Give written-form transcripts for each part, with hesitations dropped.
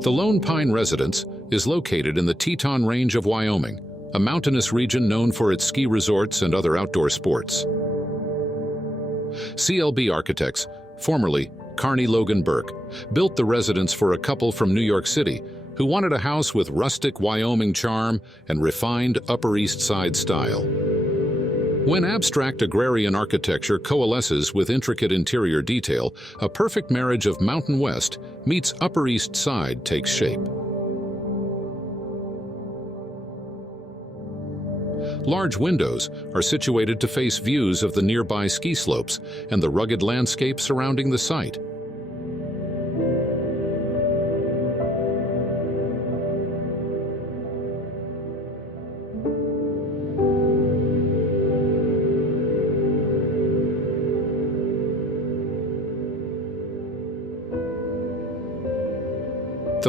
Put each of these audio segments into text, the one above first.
The Lone Pine residence is located in the Teton Range of Wyoming, a mountainous region known for its ski resorts and other outdoor sports. CLB Architects, formerly Carney Logan Burke, built the residence for a couple from New York City who wanted a house with rustic Wyoming charm and refined Upper East Side style. When abstract agrarian architecture coalesces with intricate interior detail, a perfect marriage of Mountain West meets Upper East Side takes shape. Large windows are situated to face views of the nearby ski slopes and the rugged landscape surrounding the site.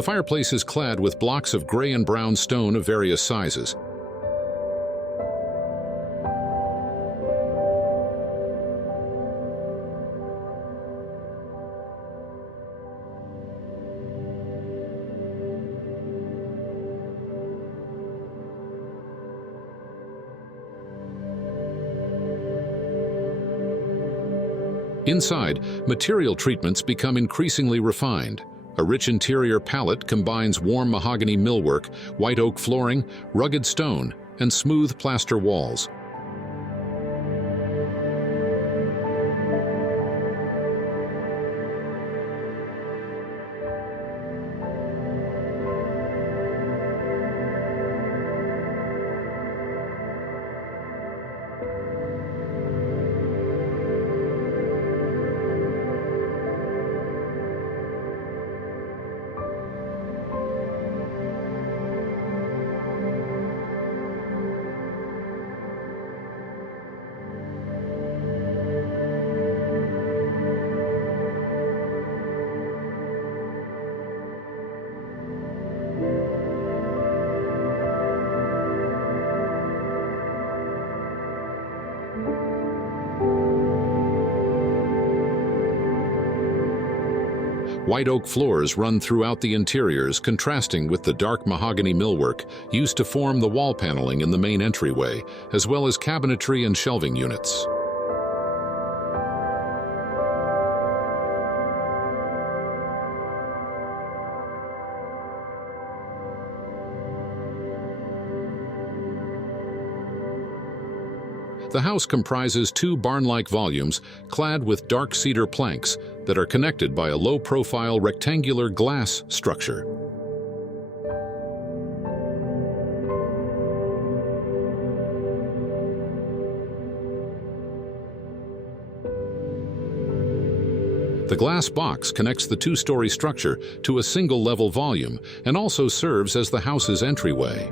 The fireplace is clad with blocks of gray and brown stone of various sizes. Inside, material treatments become increasingly refined. A rich interior palette combines warm mahogany millwork, white oak flooring, rugged stone, and smooth plaster walls. White oak floors run throughout the interiors, contrasting with the dark mahogany millwork used to form the wall paneling in the main entryway, as well as cabinetry and shelving units. The house comprises two barn-like volumes clad with dark cedar planks that are connected by a low-profile rectangular glass structure. The glass box connects the two-story structure to a single-level volume and also serves as the house's entryway.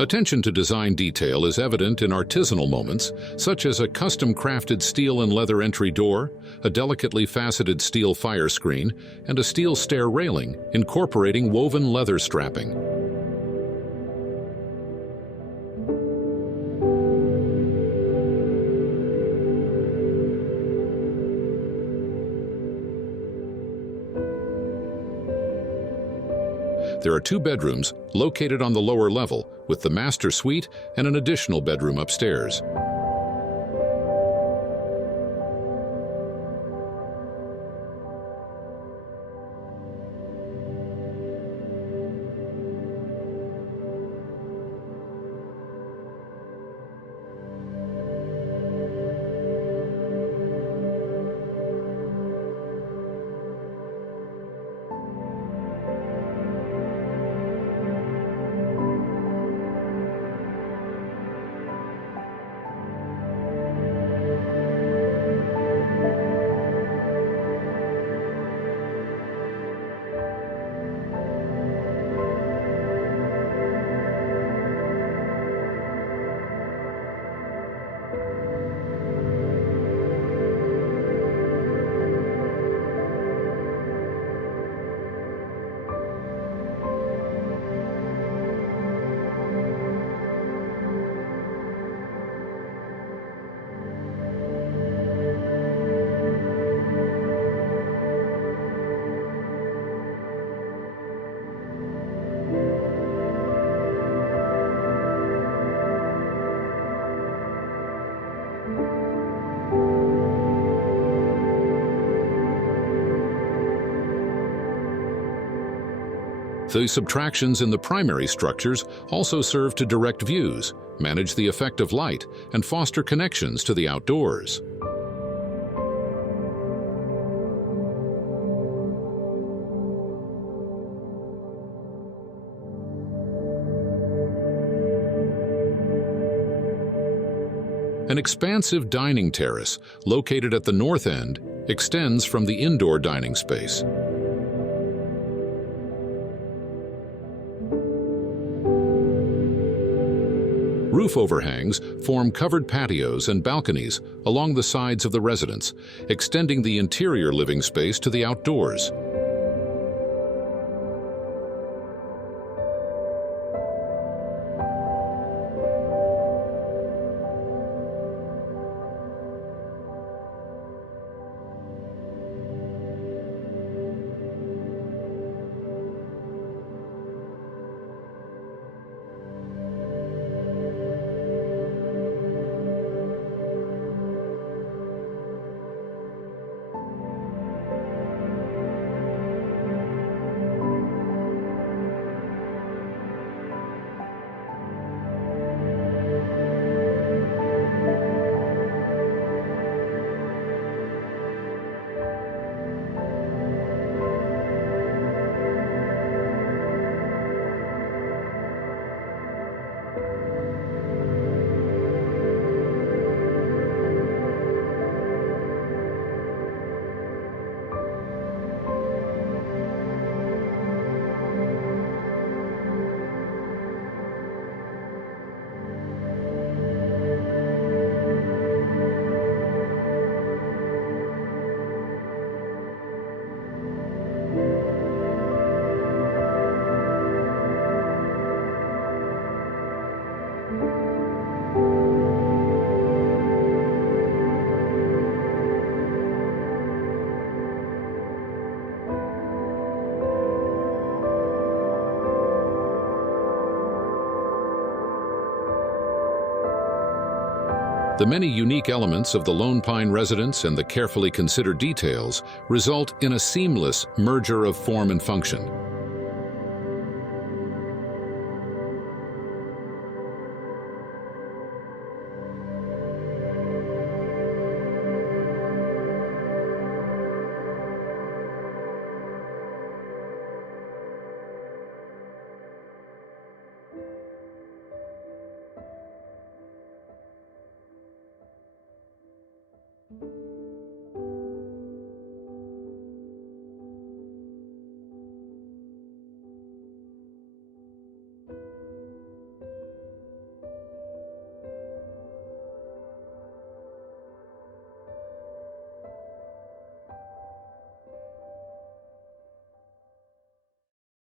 Attention to design detail is evident in artisanal moments, such as a custom-crafted steel and leather entry door, a delicately faceted steel fire screen, and a steel stair railing incorporating woven leather strapping. There are two bedrooms located on the lower level, with the master suite and an additional bedroom upstairs. The subtractions in the primary structures also serve to direct views, manage the effect of light, and foster connections to the outdoors. An expansive dining terrace, located at the north end, extends from the indoor dining space. Roof overhangs form covered patios and balconies along the sides of the residence, extending the interior living space to the outdoors. The many unique elements of the Lone Pine residence and the carefully considered details result in a seamless merger of form and function.